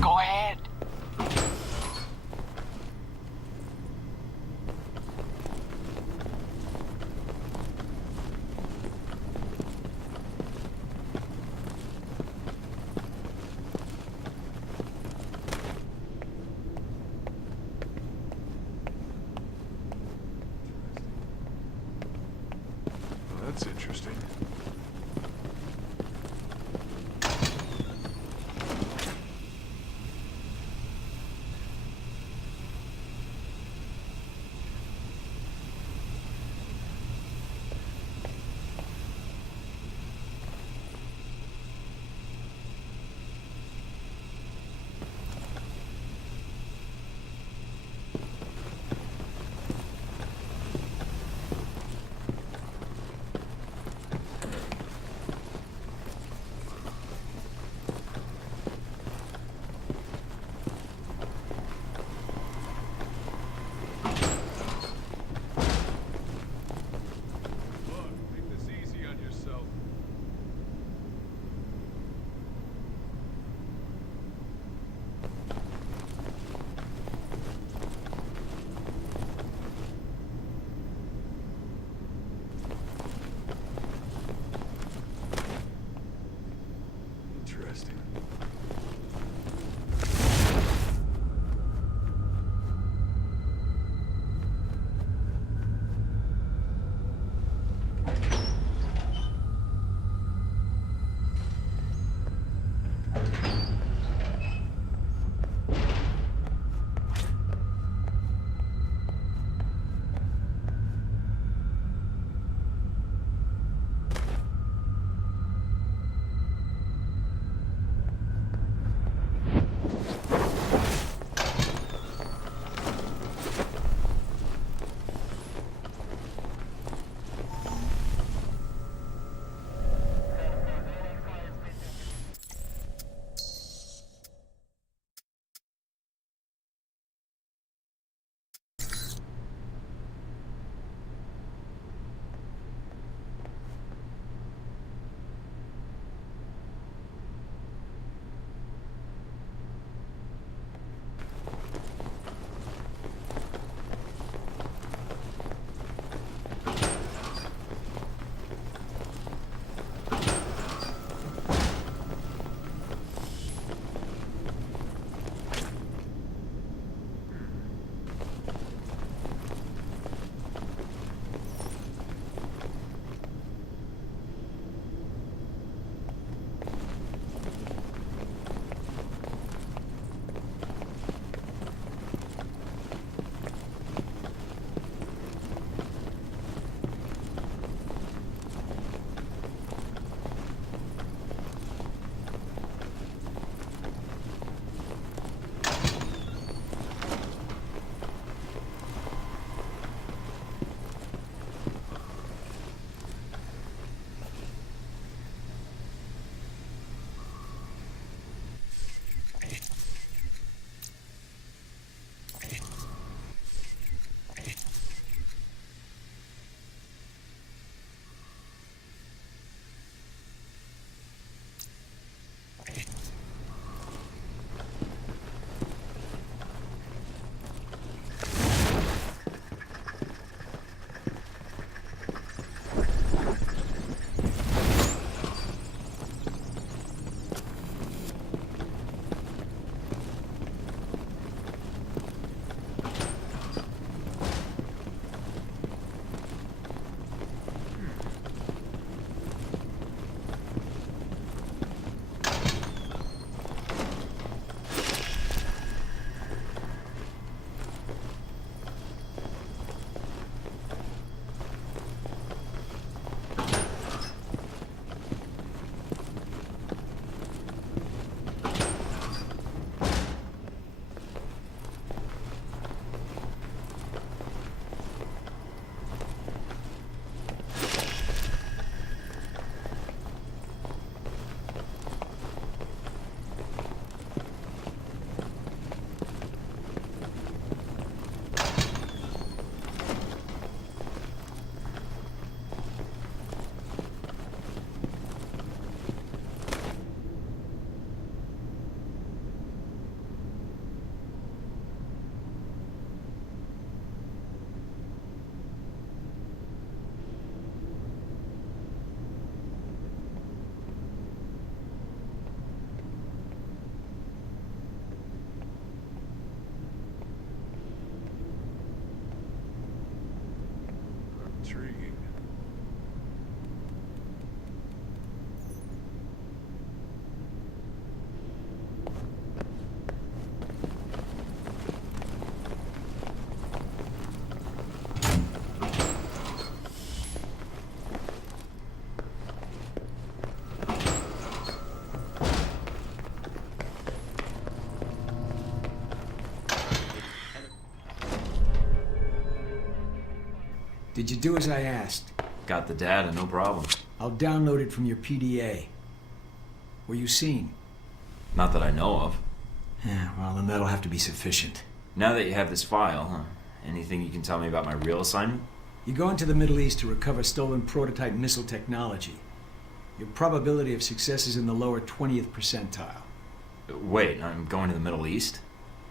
Go ahead. Well, that's interesting. Intriguing. Did you do as I asked? Got the data, no problem. I'll download it from your PDA. Were you seen? Not that I know of. Yeah, well, then that'll have to be sufficient. Now that you have this file, anything you can tell me about my real assignment? You go into the Middle East to recover stolen prototype missile technology. Your probability of success is in the lower 20th percentile. Wait, I'm going to the Middle East?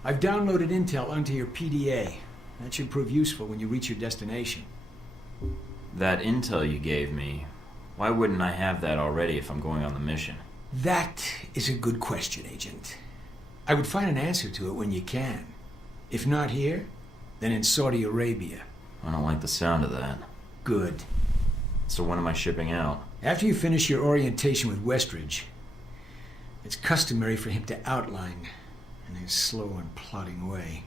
I've downloaded intel onto your PDA. That should prove useful when you reach your destination. That intel you gave me, why wouldn't I have that already if I'm going on the mission? That is a good question, Agent. I would find an answer to it when you can. If not here, then in Saudi Arabia. I don't like the sound of that. Good. So when am I shipping out? After you finish your orientation with Westridge, it's customary for him to outline, in his slow and plodding way,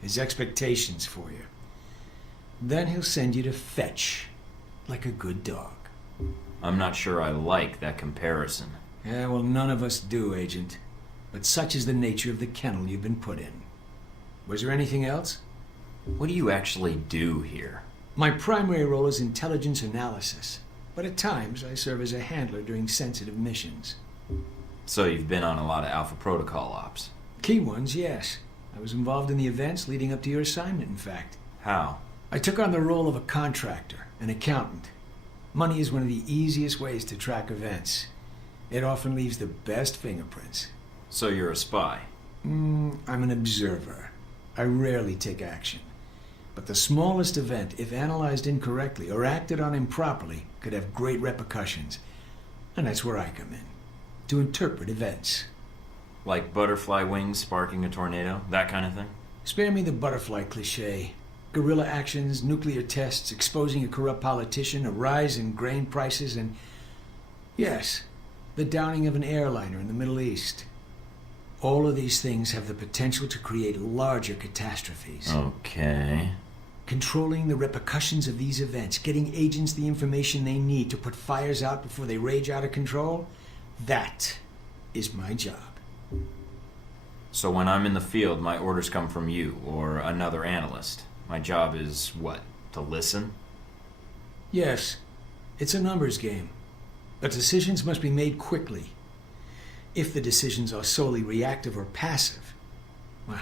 his expectations for you. Then he'll send you to fetch, like a good dog. I'm not sure I like that comparison. Yeah, well, none of us do, Agent. But such is the nature of the kennel you've been put in. Was there anything else? What do you actually do here? My primary role is intelligence analysis, but at times I serve as a handler during sensitive missions. So you've been on a lot of Alpha Protocol ops. Key ones, yes. I was involved in the events leading up to your assignment, in fact. How? I took on the role of a contractor, an accountant. Money is one of the easiest ways to track events. It often leaves the best fingerprints. So you're a spy? I'm an observer. I rarely take action. But the smallest event, if analyzed incorrectly or acted on improperly, could have great repercussions. And that's where I come in. To interpret events. Like butterfly wings sparking a tornado? That kind of thing? Spare me the butterfly cliché. Guerrilla actions, nuclear tests, exposing a corrupt politician, a rise in grain prices, and... yes, the downing of an airliner in the Middle East. All of these things have the potential to create larger catastrophes. Okay. Controlling the repercussions of these events, getting agents the information they need to put fires out before they rage out of control, that is my job. So when I'm in the field, my orders come from you, or another analyst. My job is, what, to listen? Yes, it's a numbers game. But decisions must be made quickly. If the decisions are solely reactive or passive, well,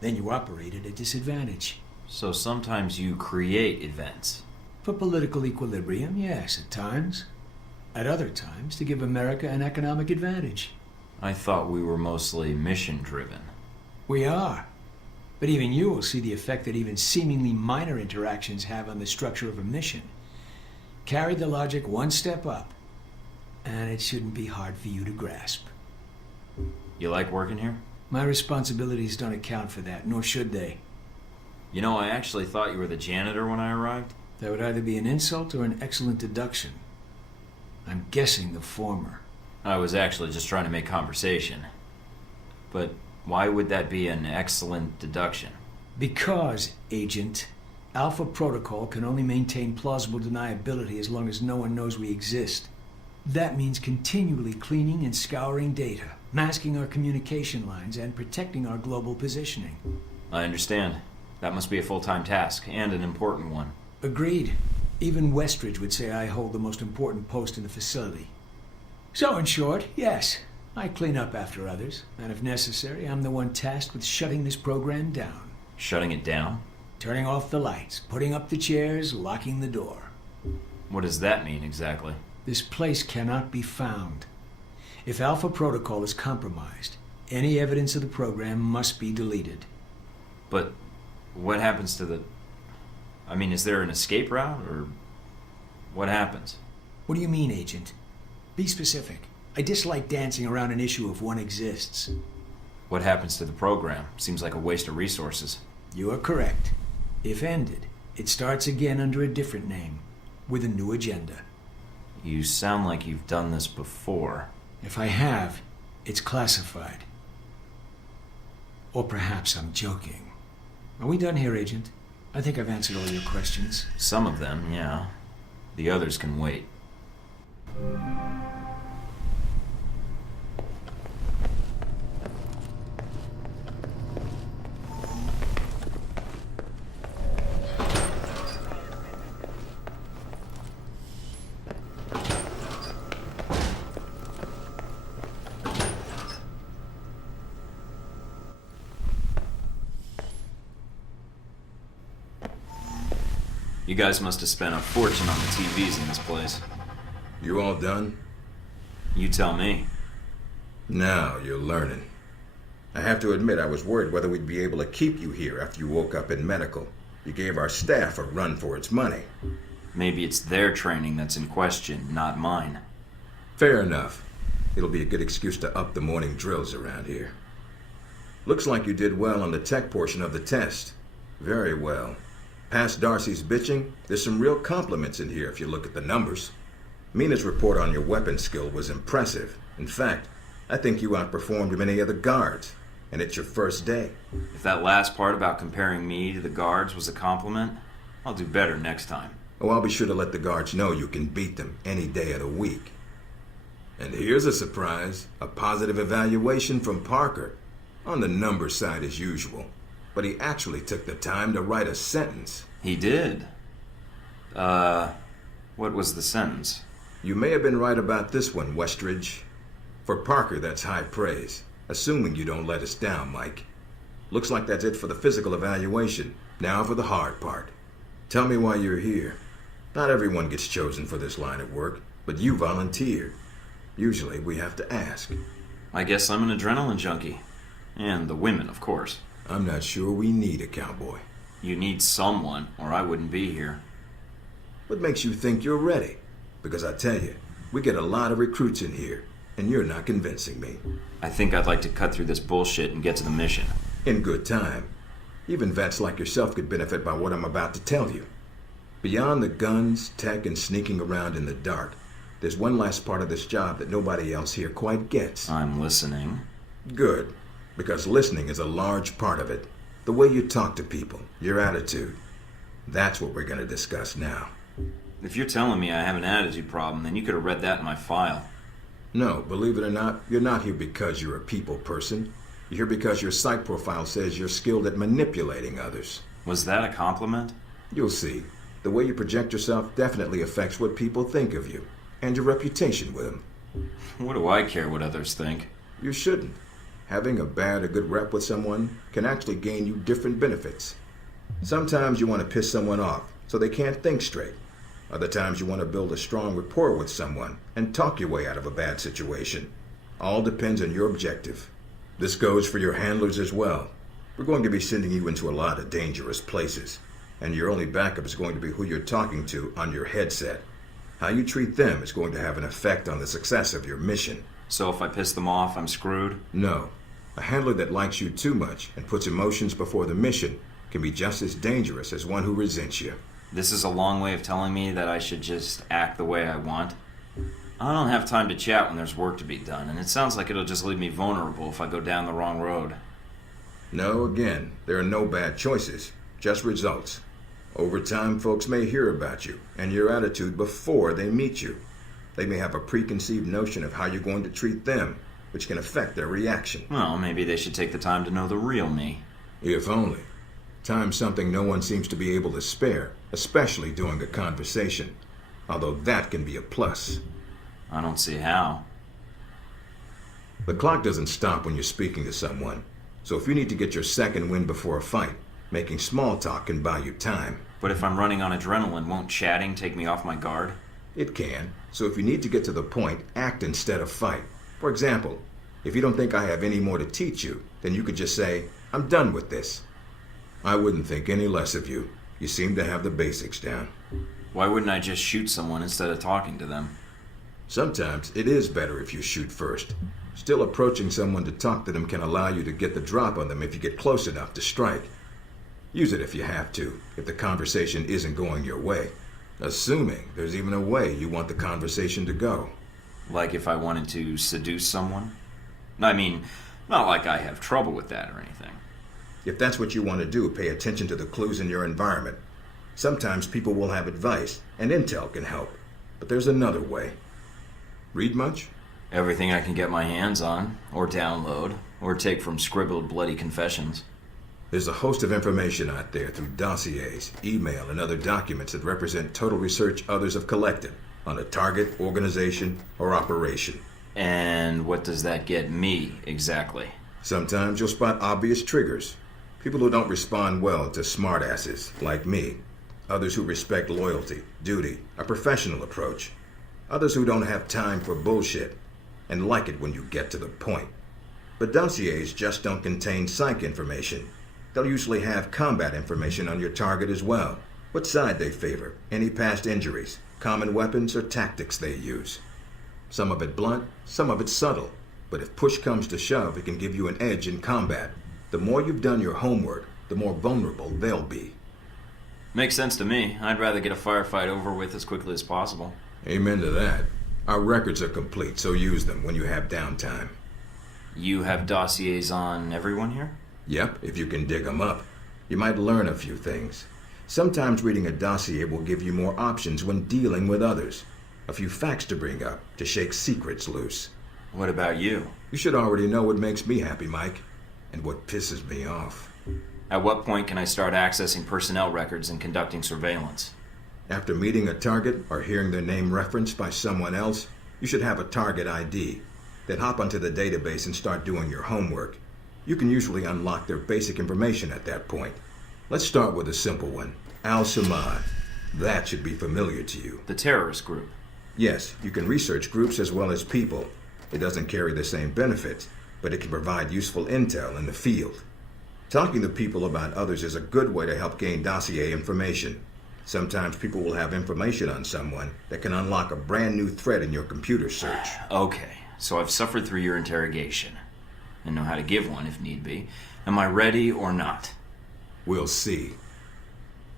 then you operate at a disadvantage. So sometimes you create events. For political equilibrium, yes, at times. At other times, to give America an economic advantage. I thought we were mostly mission-driven. We are. But even you will see the effect that even seemingly minor interactions have on the structure of a mission. Carry the logic one step up, and it shouldn't be hard for you to grasp. You like working here? My responsibilities don't account for that, nor should they. You know, I actually thought you were the janitor when I arrived. That would either be an insult or an excellent deduction. I'm guessing the former. I was actually just trying to make conversation. But why would that be an excellent deduction? Because, Agent, Alpha Protocol can only maintain plausible deniability as long as no one knows we exist. That means continually cleaning and scouring data, masking our communication lines, and protecting our global positioning. I understand. That must be a full-time task, and an important one. Agreed. Even Westridge would say I hold the most important post in the facility. So, in short, yes, I clean up after others, and if necessary, I'm the one tasked with shutting this program down. Shutting it down? Turning off the lights, putting up the chairs, locking the door. What does that mean exactly? This place cannot be found. If Alpha Protocol is compromised, any evidence of the program must be deleted. But what happens to the... I mean, is there an escape route, or what happens? What do you mean, Agent? Be specific. I dislike dancing around an issue if one exists. What happens to the program? Seems like a waste of resources. You are correct. If ended, It starts again under a different name, with a new agenda. You sound like you've done this before. If I have, it's classified. Or perhaps I'm joking. Are we done here, Agent? I think I've answered all your questions. Some of them, yeah. The others can wait. You guys must have spent a fortune on the TVs in this place. You all done? You tell me. Now you're learning. I have to admit I was worried whether we'd be able to keep you here after you woke up in medical. You gave our staff a run for its money. Maybe it's their training that's in question, not mine. Fair enough. It'll be a good excuse to up the morning drills around here. Looks like you did well on the tech portion of the test. Very well. Past Darcy's bitching, there's some real compliments in here if you look at the numbers. Mina's report on your weapon skill was impressive. In fact, I think you outperformed many of the guards, and it's your first day. If that last part about comparing me to the guards was a compliment, I'll do better next time. Oh, I'll be sure to let the guards know you can beat them any day of the week. And here's a surprise, a positive evaluation from Parker. On the number side as usual. But he actually took the time to write a sentence. He did. What was the sentence? You may have been right about this one, Westridge. For Parker, that's high praise. Assuming you don't let us down, Mike. Looks like that's it for the physical evaluation. Now for the hard part. Tell me why you're here. Not everyone gets chosen for this line of work, but you volunteered. Usually we have to ask. I guess I'm an adrenaline junkie. And the women, of course. I'm not sure we need a cowboy. You need someone, or I wouldn't be here. What makes you think you're ready? Because I tell you, we get a lot of recruits in here, and you're not convincing me. I think I'd like to cut through this bullshit and get to the mission. In good time. Even vets like yourself could benefit by what I'm about to tell you. Beyond the guns, tech, and sneaking around in the dark, there's one last part of this job that nobody else here quite gets. I'm listening. Good. Because listening is a large part of it. The way you talk to people, your attitude. That's what we're going to discuss now. If you're telling me I have an attitude problem, then you could have read that in my file. No, believe it or not, you're not here because you're a people person. You're here because your psych profile says you're skilled at manipulating others. Was that a compliment? You'll see. The way you project yourself definitely affects what people think of you, and your reputation with them. What do I care what others think? You shouldn't. Having a bad or good rep with someone can actually gain you different benefits. Sometimes you want to piss someone off so they can't think straight. Other times you want to build a strong rapport with someone and talk your way out of a bad situation. All depends on your objective. This goes for your handlers as well. We're going to be sending you into a lot of dangerous places, and your only backup is going to be who you're talking to on your headset. How you treat them is going to have an effect on the success of your mission. So if I piss them off, I'm screwed? No. A handler that likes you too much and puts emotions before the mission can be just as dangerous as one who resents you. This is a long way of telling me that I should just act the way I want. I don't have time to chat when there's work to be done, and it sounds like it'll just leave me vulnerable if I go down the wrong road. No, again, there are no bad choices, just results. Over time, folks may hear about you and your attitude before they meet you. They may have a preconceived notion of how you're going to treat them, which can affect their reaction. Well, maybe they should take the time to know the real me. If only. Time's something no one seems to be able to spare, especially during a conversation. Although that can be a plus. I don't see how. The clock doesn't stop when you're speaking to someone. So if you need to get your second win before a fight, making small talk can buy you time. But if I'm running on adrenaline, won't chatting take me off my guard? It can. So if you need to get to the point, act instead of fight. For example, if you don't think I have any more to teach you, then you could just say, I'm done with this. I wouldn't think any less of you. You seem to have the basics down. Why wouldn't I just shoot someone instead of talking to them? Sometimes it is better if you shoot first. Still, approaching someone to talk to them can allow you to get the drop on them if you get close enough to strike. Use it if you have to, if the conversation isn't going your way. Assuming there's even a way you want the conversation to go. Like if I wanted to seduce someone? I mean, not like I have trouble with that or anything. If that's what you want to do, pay attention to the clues in your environment. Sometimes people will have advice, and intel can help. But there's another way. Read much? Everything I can get my hands on, or download, or take from scribbled bloody confessions. There's a host of information out there through dossiers, email, and other documents that represent total research others have collected on a target, organization, or operation. And what does that get me, exactly? Sometimes you'll spot obvious triggers. People who don't respond well to smartasses, like me. Others who respect loyalty, duty, a professional approach. Others who don't have time for bullshit, and like it when you get to the point. But dossiers just don't contain psych information. They'll usually have combat information on your target as well. What side they favor, any past injuries, common weapons or tactics they use. Some of it blunt, some of it subtle. But if push comes to shove, it can give you an edge in combat. The more you've done your homework, the more vulnerable they'll be. Makes sense to me. I'd rather get a firefight over with as quickly as possible. Amen to that. Our records are complete, so use them when you have downtime. You have dossiers on everyone here? Yep, if you can dig them up. You might learn a few things. Sometimes reading a dossier will give you more options when dealing with others. A few facts to bring up, to shake secrets loose. What about you? You should already know what makes me happy, Mike, and what pisses me off. At what point can I start accessing personnel records and conducting surveillance? After meeting a target or hearing their name referenced by someone else, you should have a target ID. Then hop onto the database and start doing your homework. You can usually unlock their basic information at that point. Let's start with a simple one. Al-Samad. That should be familiar to you. The terrorist group. Yes, you can research groups as well as people. It doesn't carry the same benefits, but it can provide useful intel in the field. Talking to people about others is a good way to help gain dossier information. Sometimes people will have information on someone that can unlock a brand new thread in your computer search. Okay, so I've suffered through your interrogation and know how to give one if need be. Am I ready or not? We'll see.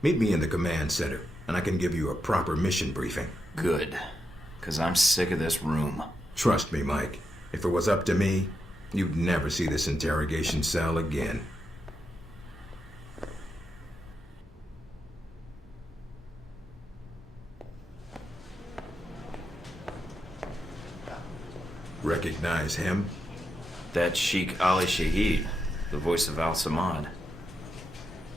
Meet me in the command center, and I can give you a proper mission briefing. Good, because I'm sick of this room. Trust me, Mike. If it was up to me, you'd never see this interrogation cell again. Recognize him? That's Sheikh Ali Shahid, the voice of Al-Samad.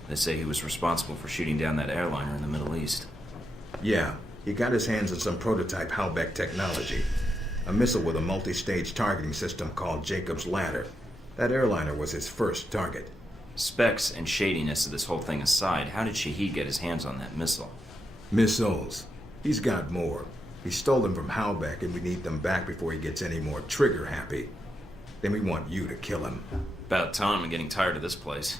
They say he was responsible for shooting down that airliner in the Middle East. Yeah, he got his hands on some prototype Halbeck technology. A missile with a multi-stage targeting system called Jacob's Ladder. That airliner was his first target. Specs and shadiness of this whole thing aside, how did Shahid get his hands on that missile? Missiles. He's got more. He stole them from Halbeck, and we need them back before he gets any more trigger-happy. Then we want you to kill him. About time. I'm getting tired of this place.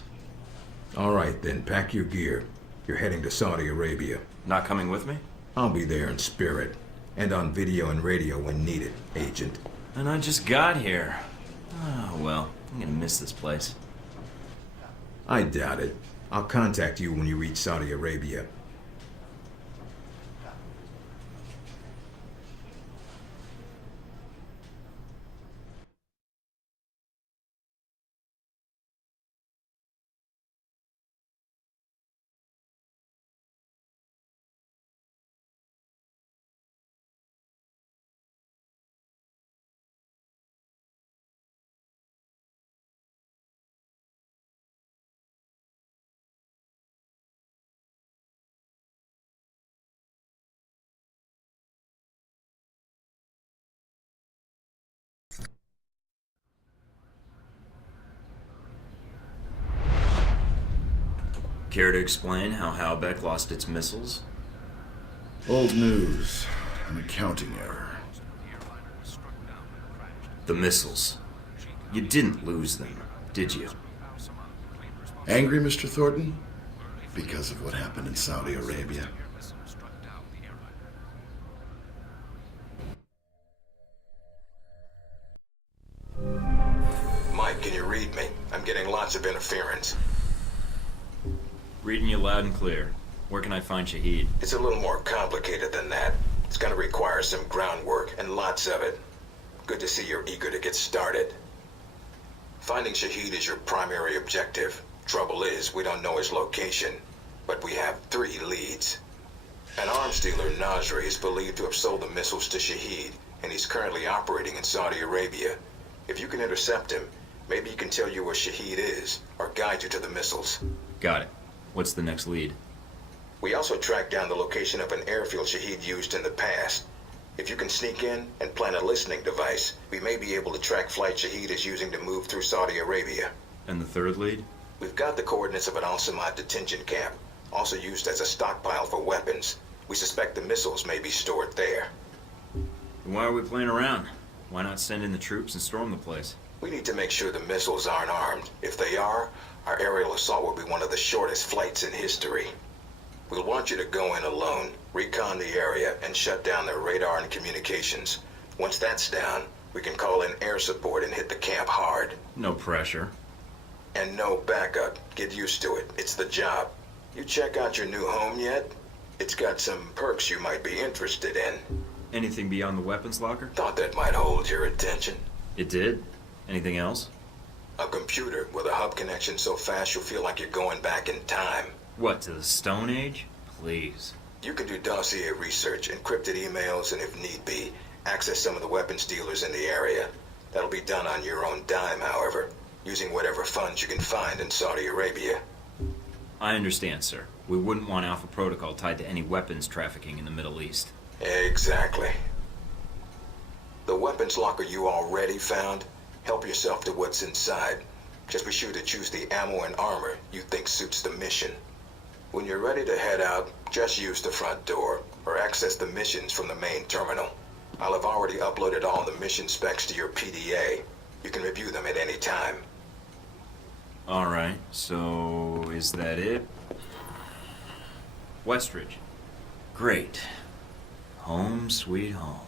All right, then, pack your gear. You're heading to Saudi Arabia. Not coming with me? I'll be there in spirit, and on video and radio when needed, Agent. And I just got here. Oh, well, I'm gonna miss this place. I doubt it. I'll contact you when you reach Saudi Arabia. Care to explain how Halbeck lost its missiles? Old news. An accounting error. The missiles. You didn't lose them, did you? Angry, Mr. Thornton? Because of what happened in Saudi Arabia. Mike, can you read me? I'm getting lots of interference. Reading you loud and clear. Where can I find Shahid? It's a little more complicated than that. It's gonna require some groundwork, and lots of it. Good to see you're eager to get started. Finding Shahid is your primary objective. Trouble is, we don't know his location, but we have 3 leads. An arms dealer, Nasri, is believed to have sold the missiles to Shahid, and he's currently operating in Saudi Arabia. If you can intercept him, maybe he can tell you where Shahid is, or guide you to the missiles. Got it. What's the next lead? We also tracked down the location of an airfield Shahid used in the past. If you can sneak in and plant a listening device, we may be able to track flight Shahid is using to move through Saudi Arabia. And the third lead? We've got the coordinates of an Al-Samad detention camp, also used as a stockpile for weapons. We suspect the missiles may be stored there. Why are we playing around? Why not send in the troops and storm the place? We need to make sure the missiles aren't armed. If they are, our aerial assault will be one of the shortest flights in history. We'll want you to go in alone, recon the area, and shut down their radar and communications. Once that's down, we can call in air support and hit the camp hard. No pressure. And no backup. Get used to it. It's the job. You check out your new home yet? It's got some perks you might be interested in. Anything beyond the weapons locker? Thought that might hold your attention. It did? Anything else? A computer with a hub connection so fast you'll feel like you're going back in time. What, to the Stone Age? Please. You can do dossier research, encrypted emails, and if need be, access some of the weapons dealers in the area. That'll be done on your own dime, however, using whatever funds you can find in Saudi Arabia. I understand, sir. We wouldn't want Alpha Protocol tied to any weapons trafficking in the Middle East. Exactly. The weapons locker you already found, help yourself to what's inside. Just be sure to choose the ammo and armor you think suits the mission. When you're ready to head out, just use the front door, or access the missions from the main terminal. I'll have already uploaded all the mission specs to your PDA. You can review them at any time. Alright, so is that it? Westridge. Great. Home sweet home.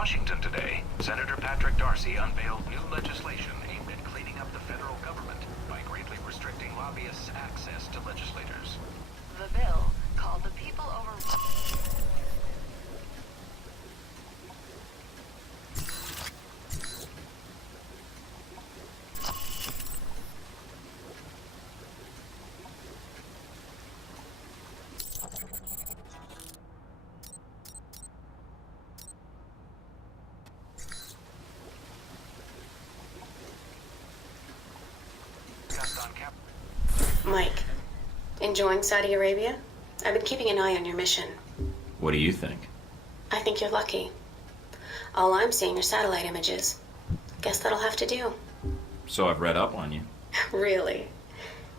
Washington today, Senator Patrick Darcy unveiled new legislation aimed at cleaning up the federal government by greatly restricting lobbyists' access to legislators. The bill, called the People Over... Mike, enjoying Saudi Arabia? I've been keeping an eye on your mission. What do you think? I think you're lucky. All I'm seeing are satellite images. Guess that'll have to do. So I've read up on you. Really?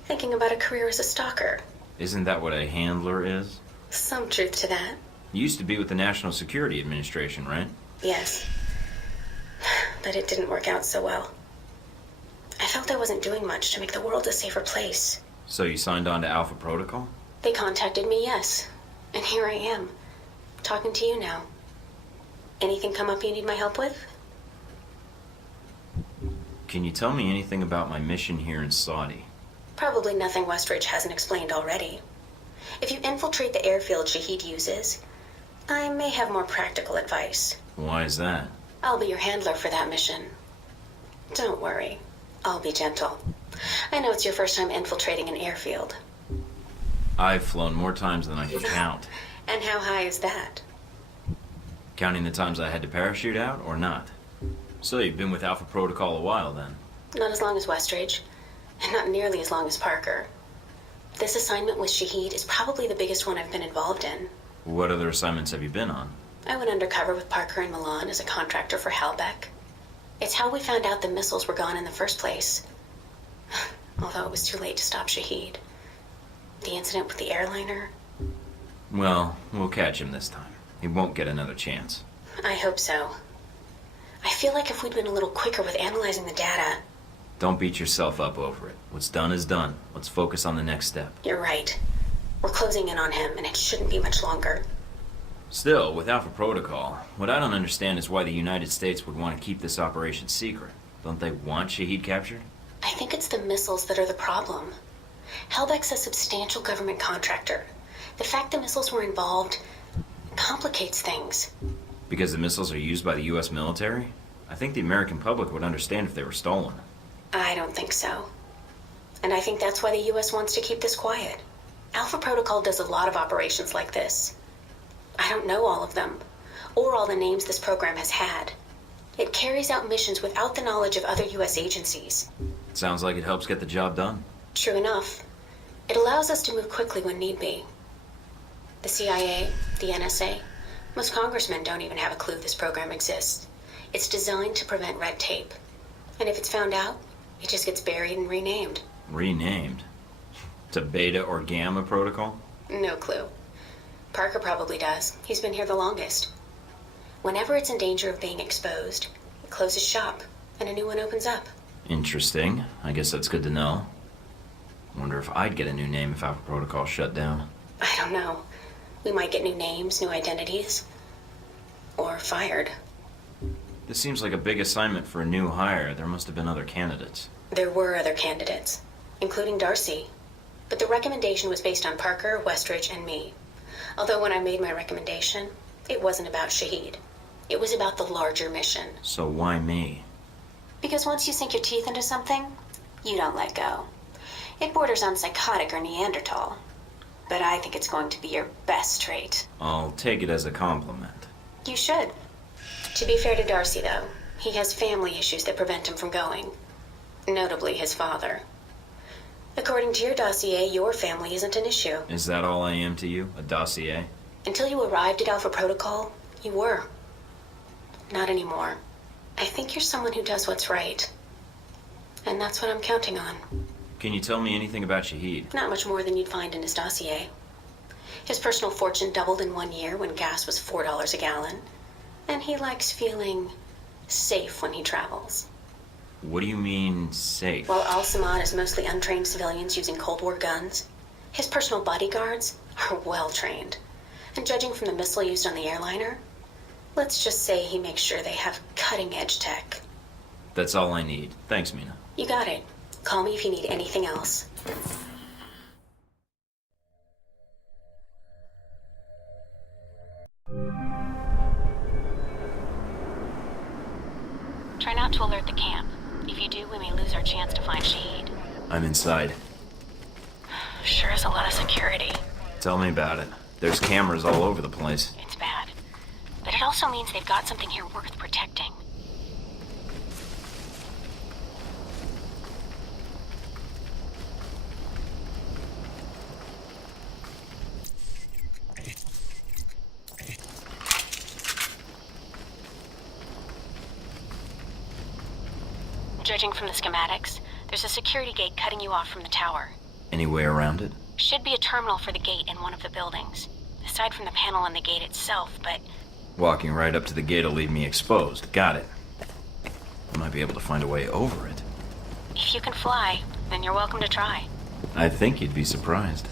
Thinking about a career as a stalker? Isn't that what a handler is? Some truth to that. You used to be with the National Security Administration, right? Yes. But it didn't work out so well. I felt I wasn't doing much to make the world a safer place. So you signed on to Alpha Protocol? They contacted me, yes. And here I am, talking to you now. Anything come up you need my help with? Can you tell me anything about my mission here in Saudi? Probably nothing Westridge hasn't explained already. If you infiltrate the airfield Shahid uses, I may have more practical advice. Why is that? I'll be your handler for that mission. Don't worry. I'll be gentle. I know it's your first time infiltrating an airfield. I've flown more times than I can count. And how high is that? Counting the times I had to parachute out, or not? So you've been with Alpha Protocol a while, then? Not as long as Westridge, and not nearly as long as Parker. This assignment with Shahid is probably the biggest one I've been involved in. What other assignments have you been on? I went undercover with Parker in Milan as a contractor for Halbeck. It's how we found out the missiles were gone in the first place. Although it was too late to stop Shahid. The incident with the airliner. Well, we'll catch him this time. He won't get another chance. I hope so. I feel like if we'd been a little quicker with analyzing the data... Don't beat yourself up over it. What's done is done. Let's focus on the next step. You're right. We're closing in on him, and it shouldn't be much longer. Still, with Alpha Protocol, what I don't understand is why the United States would want to keep this operation secret. Don't they want Shahid captured? I think it's the missiles that are the problem. Halbeck's a substantial government contractor. The fact the missiles were involved complicates things. Because the missiles are used by the U.S. military? I think the American public would understand if they were stolen. I don't think so. And I think that's why the U.S. wants to keep this quiet. Alpha Protocol does a lot of operations like this. I don't know all of them, or all the names this program has had. It carries out missions without the knowledge of other U.S. agencies. Sounds like it helps get the job done. True enough. It allows us to move quickly when need be. The CIA, the NSA, most congressmen don't even have a clue this program exists. It's designed to prevent red tape. And if it's found out, it just gets buried and renamed. Renamed? To Beta or Gamma Protocol? No clue. Parker probably does. He's been here the longest. Whenever it's in danger of being exposed, it closes shop, and a new one opens up. Interesting. I guess that's good to know. Wonder if I'd get a new name if Alpha Protocol shut down. I don't know. We might get new names, new identities. Or fired. This seems like a big assignment for a new hire. There must have been other candidates. There were other candidates, including Darcy. But the recommendation was based on Parker, Westridge, and me. Although when I made my recommendation, it wasn't about Shahid. It was about the larger mission. So why me? Because once you sink your teeth into something, you don't let go. It borders on psychotic or Neanderthal. But I think it's going to be your best trait. I'll take it as a compliment. You should. To be fair to Darcy, though, he has family issues that prevent him from going. Notably his father. According to your dossier, your family isn't an issue. Is that all I am to you? A dossier? Until you arrived at Alpha Protocol, you were. Not anymore. I think you're someone who does what's right. And that's what I'm counting on. Can you tell me anything about Shahid? Not much more than you'd find in his dossier. His personal fortune doubled in 1 year when gas was $4 a gallon. And he likes feeling safe when he travels. What do you mean, safe? While Al-Samad is mostly untrained civilians using Cold War guns, his personal bodyguards are well trained. And judging from the missile used on the airliner, Let's just say he makes sure they have cutting-edge tech. That's all I need. Thanks, Mina. You got it. Call me if you need anything else. Try not to alert the camp. If you do, we may lose our chance to find Shahid. I'm inside. Sure is a lot of security. Tell me about it. There's cameras all over the place. It's bad. But it also means they've got something here worth protecting. Judging from the schematics, there's a security gate cutting you off from the tower. Any way around it? Should be a terminal for the gate in one of the buildings. Aside from the panel on the gate itself, but... Walking right up to the gate will leave me exposed. Got it. I might be able to find a way over it. if you can fly, then you're welcome to try. I think you'd be surprised.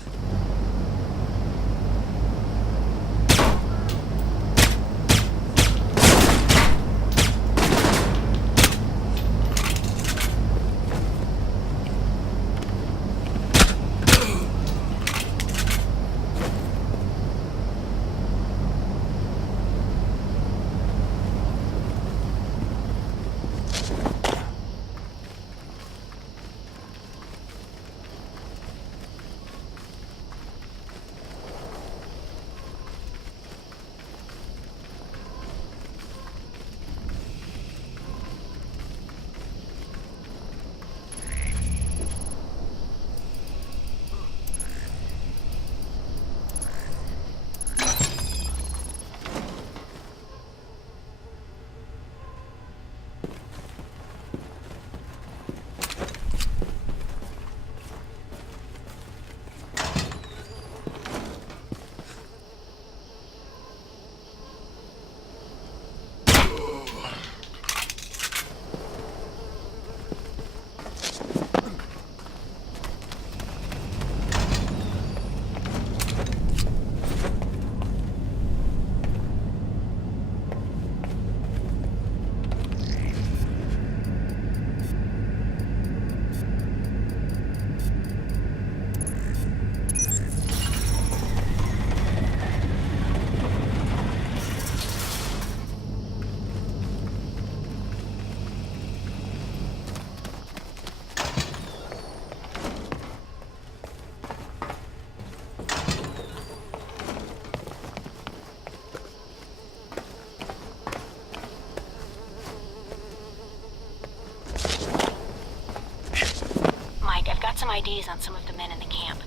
Some IDs on some of the men in the camp.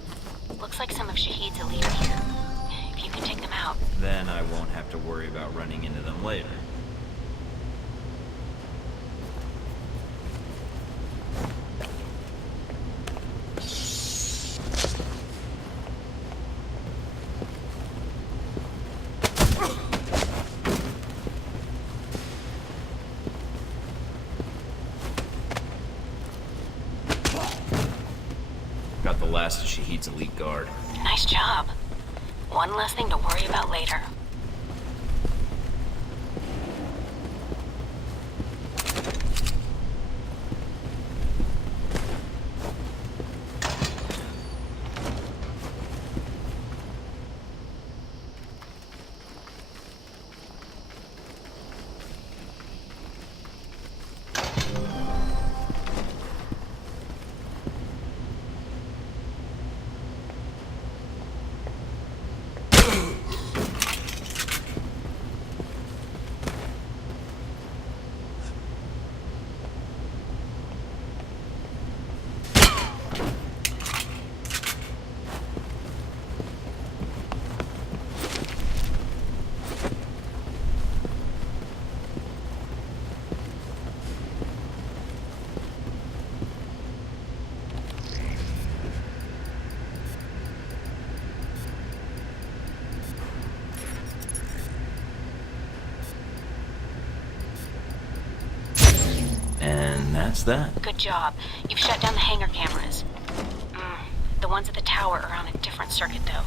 Looks like some of Shahid's elite are here. If you can take them out. Then I won't have to worry about running into them later. Got the last of Shahid's elite guard. Nice job. One less thing to worry about later. And that's that. Good job. You've shut down the hangar cameras. The ones at the tower are on a different circuit, though.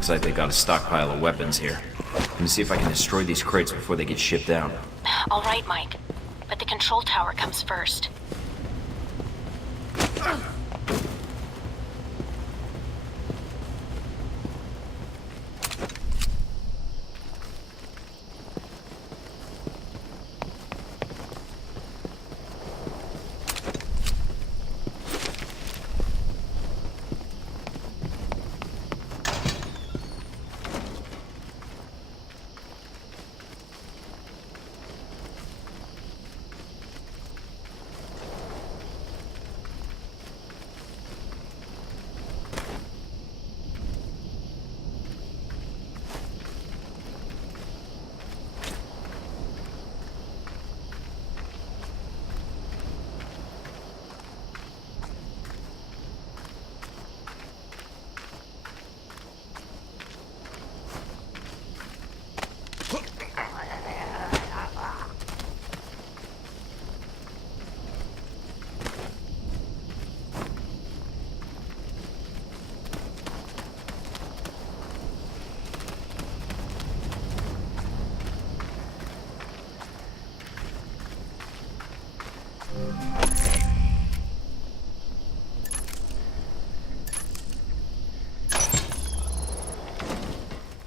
Looks like they got a stockpile of weapons here. Let me see if I can destroy these crates before they get shipped out. All right, Mike. But the control tower comes first.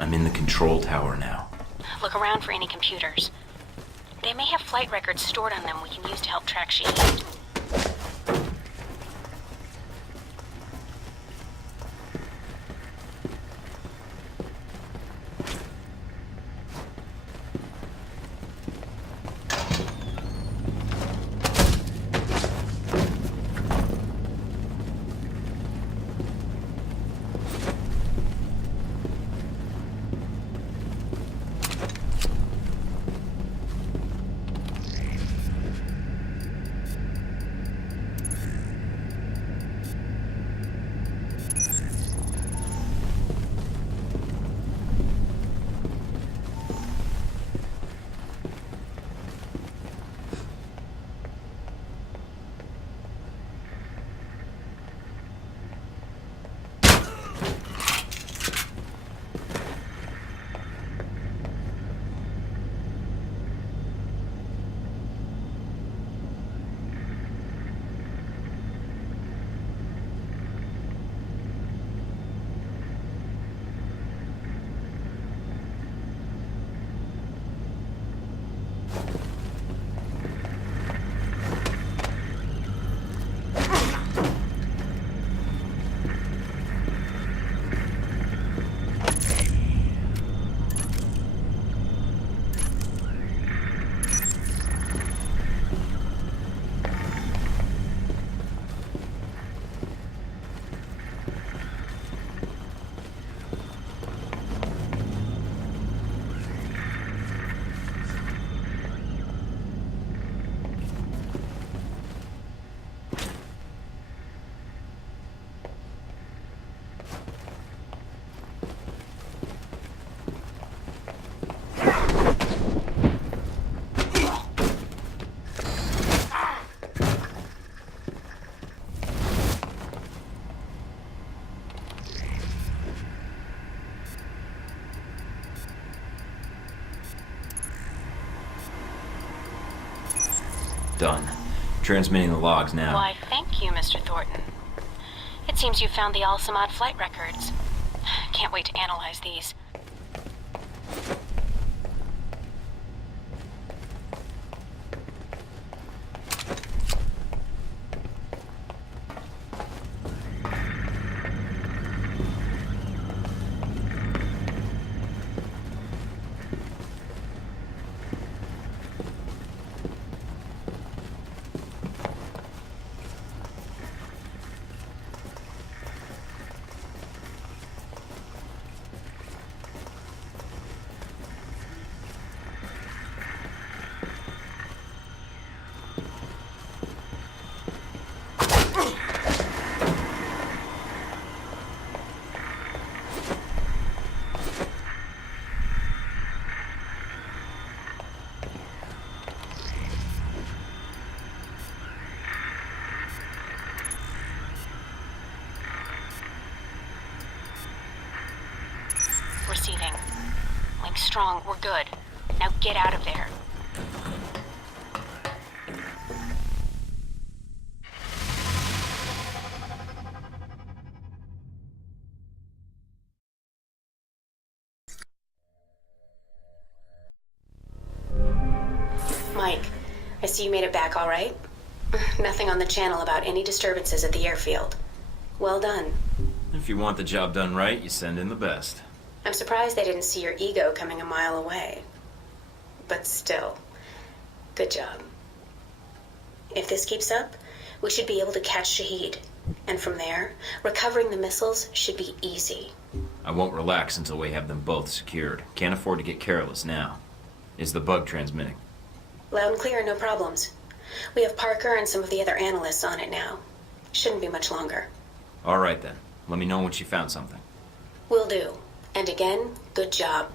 I'm in the control tower now. Look around for any computers. They may have flight records stored on them we can use to help track Shahid. Done. Transmitting the logs now. Why, thank you, Mr. Thornton. It seems you found the Al-Samad flight records. Can't wait to analyze these. strong. We're good. Now get out of there. Mike, I see you made it back all right. Nothing on the channel about any disturbances at the airfield. Well done. If you want the job done right, you send in the best. I'm surprised they didn't see your ego coming a mile away. But still, good job. If this keeps up, we should be able to catch Shahid. And from there, recovering the missiles should be easy. I won't relax until we have them both secured. Can't afford to get careless now. Is the bug transmitting? Loud and clear, no problems. We have Parker and some of the other analysts on it now. Shouldn't be much longer. All right then. Let me know once you found something. Will do. And again, good job.